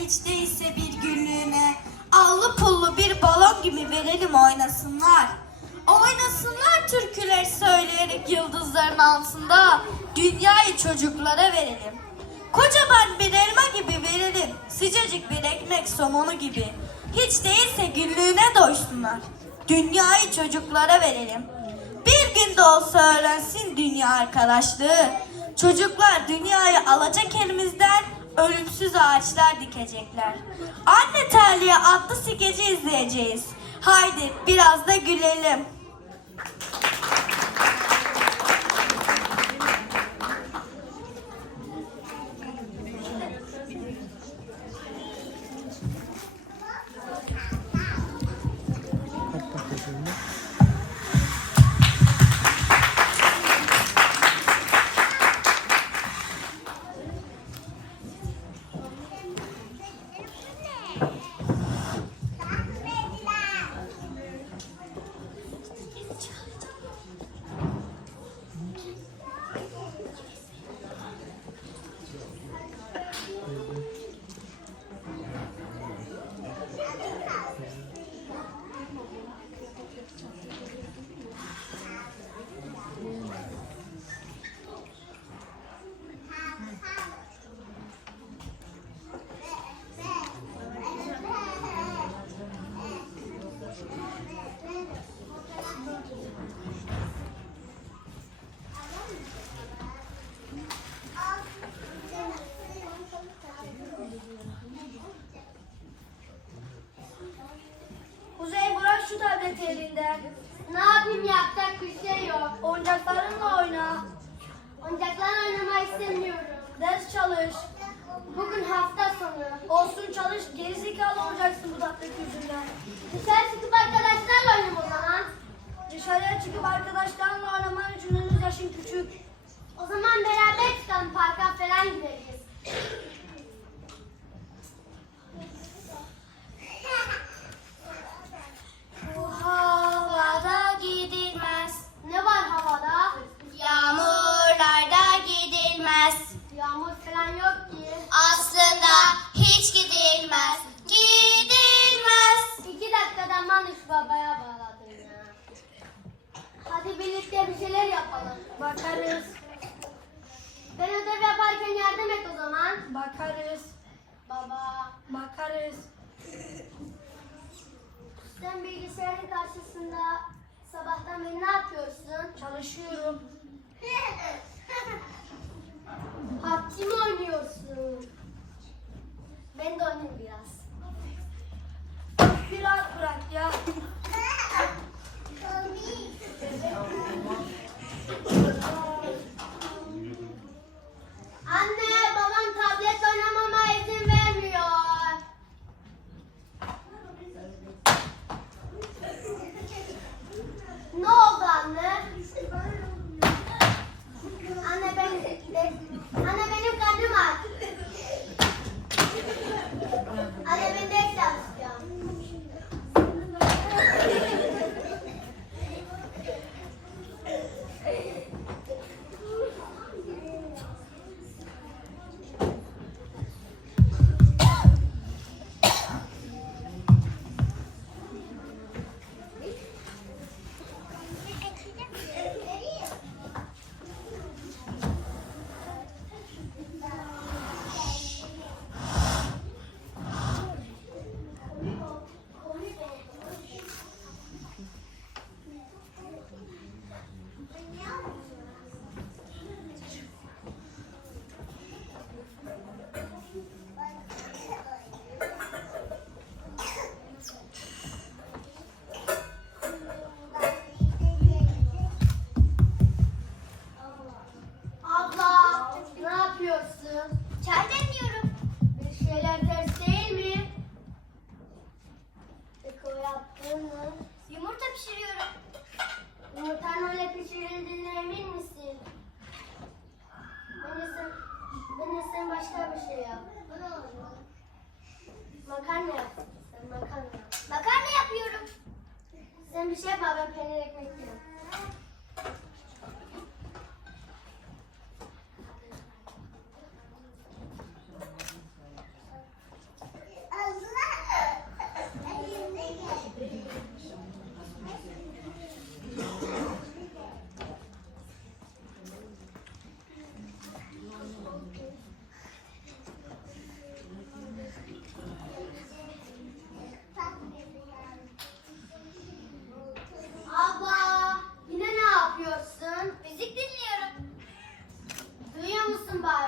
hiç değilse bir günlüğüne. Allı pullu bir balon gibi verelim oynasınlar. Oynasınlar türküler söyleyerek yıldızların altında. Dünyayı çocuklara verelim. Kocaman bir elma gibi verelim. Sıcacık bir ekmek somonu gibi. Hiç değilse günlüğüne doysunlar. Dünyayı çocuklara verelim. Bir günde olsa öğrensin dünya arkadaşlığı. Çocuklar dünyayı alacak elimizden ölümsüz ağaçlar dikecekler. Anne terliğe atlı skeci izleyeceğiz. Haydi biraz da gülelim. Şu tableti elinden. Ne yapayım yapacak bir şey yok. Oyuncaklarınla oyna. Oyuncaklarla oynamayı istemiyorum. Ders çalış. Bugün hafta sonu. Olsun çalış. Gerizekalı olacaksın bu tablet yüzünden. Dışarı çıkıp arkadaşlarla oynayayım o zaman. Dışarıya çıkıp arkadaşlarla oynaman için henüz yaşın küçük. O zaman beraber çıkalım parka falan gideriz. Bakarız. Ben ödev yaparken yardım et o zaman. Bakarız. Baba. Bakarız. Sen bilgisayarın karşısında sabahtan beri ne yapıyorsun? Çalışıyorum. PUBG mi oynuyorsun? Ben de oynayayım Sen bir şey yap ben peynir ekmek yiyorum. olsun bari.